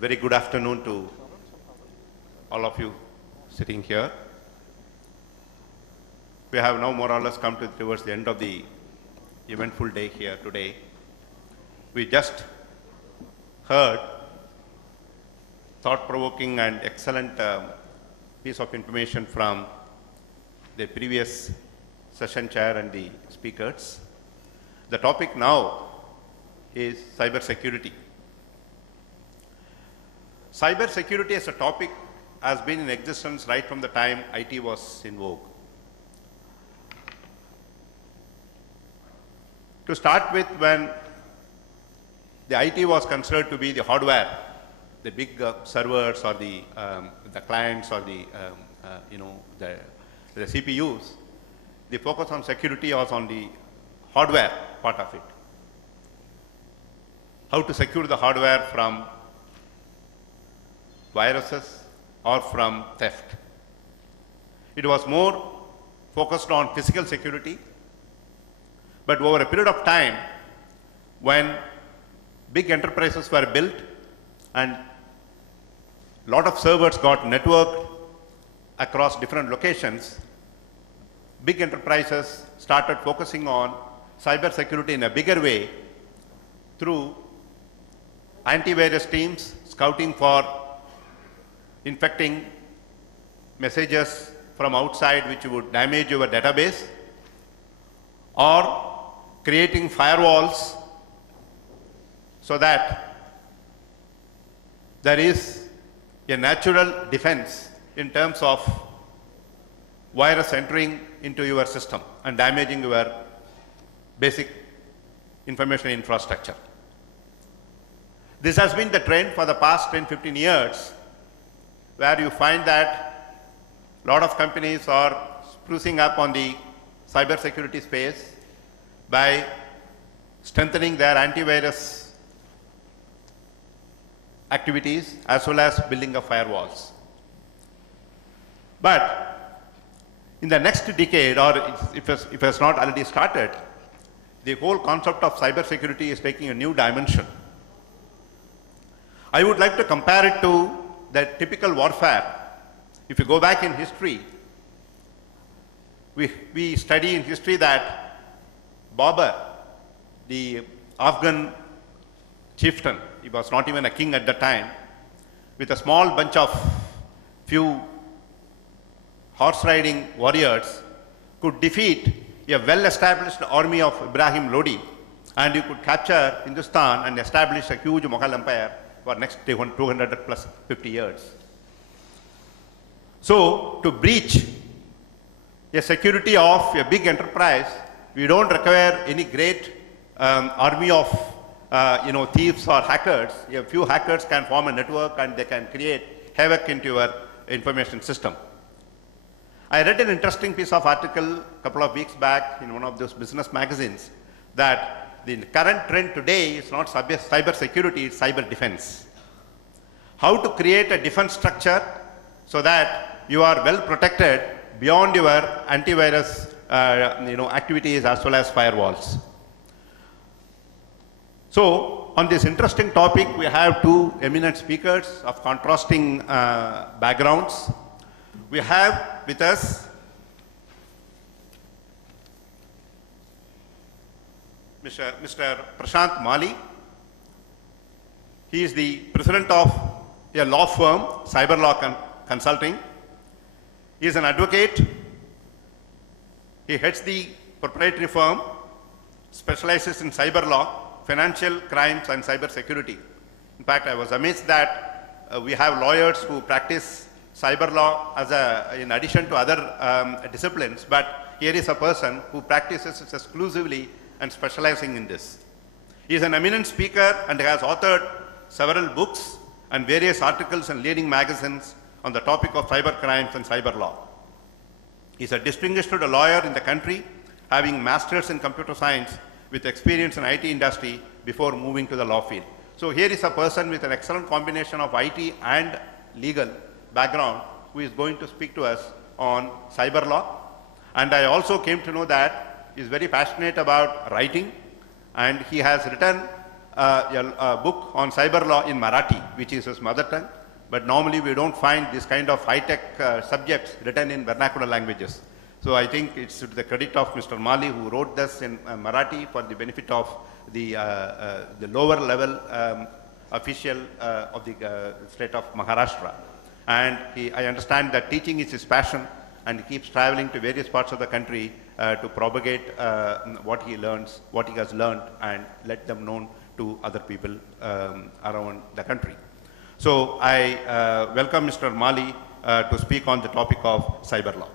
Very good afternoon to all of you sitting here. We have now more or less come towards the end of the eventful day here today. We just heard thought-provoking and excellent piece of information from the previous session chair and the speakers. The topic now is cyber security. Cyber security as a topic has been in existence right from the time IT was in vogue. To start with, when the IT was considered to be the hardware, the big servers or the clients or the CPUs, the focus on security was on the hardware part of it. How to secure the hardware from viruses or from theft. It was more focused on physical security, but over a period of time, when big enterprises were built and a lot of servers got networked across different locations, big enterprises started focusing on cyber security in a bigger way through antivirus teams scouting for infecting messages from outside which would damage your database, or creating firewalls so that there is a natural defense in terms of virus entering into your system and damaging your basic information infrastructure. This has been the trend for the past 10-15 years, where you find that a lot of companies are sprucing up on the cybersecurity space by strengthening their antivirus activities as well as building up firewalls. But in the next decade, or if it has not already started, the whole concept of cybersecurity is taking a new dimension. I would like to compare it to the typical warfare. If you go back in history, we study in history that Babur, the Afghan chieftain, he was not even a king at the time, with a small bunch of few horse riding warriors could defeat a well-established army of Ibrahim Lodi, and he could capture Hindustan and establish a huge Mughal empire for next 200 plus 50 years. So, to breach a security of a big enterprise, we don't require any great army of thieves or hackers. A few hackers can form a network and they can create havoc into your information system. I read an interesting piece of article a couple of weeks back in one of those business magazines that the current trend today is not cyber security, it's cyber defense. How to create a defense structure so that you are well protected beyond your antivirus activities as well as firewalls. So, on this interesting topic, we have two eminent speakers of contrasting backgrounds. We have with us Mr. Prashant Mali. He is the president of a law firm, Cyber Law Consulting. He is an advocate. He heads the proprietary firm, specializes in cyber law, financial crimes and cyber security. In fact, I was amazed that we have lawyers who practice cyber law in addition to other disciplines, but here is a person who practices it exclusively and specializing in this. He is an eminent speaker and has authored several books and various articles in leading magazines on the topic of cyber crimes and cyber law. He is a distinguished lawyer in the country, having masters in computer science with experience in IT industry before moving to the law field. So here is a person with an excellent combination of IT and legal background who is going to speak to us on cyber law. And I also came to know that he is very passionate about writing, and he has written a book on cyber law in Marathi, which is his mother tongue, but normally we don't find this kind of high-tech subjects written in vernacular languages. So I think it's to the credit of Mr. Mali, who wrote this in Marathi for the benefit of the lower level official of the state of Maharashtra. And I understand that teaching is his passion, and he keeps traveling to various parts of the country to propagate what he learns, what he has learned, and let them known to other people around the country. So I welcome Mr. Mali to speak on the topic of cyber law.